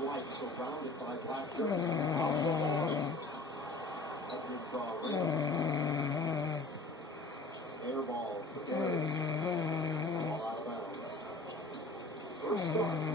white, surrounded by black jerseys. A big draw right. Air ball for Darius. Ball out of bounds. First start.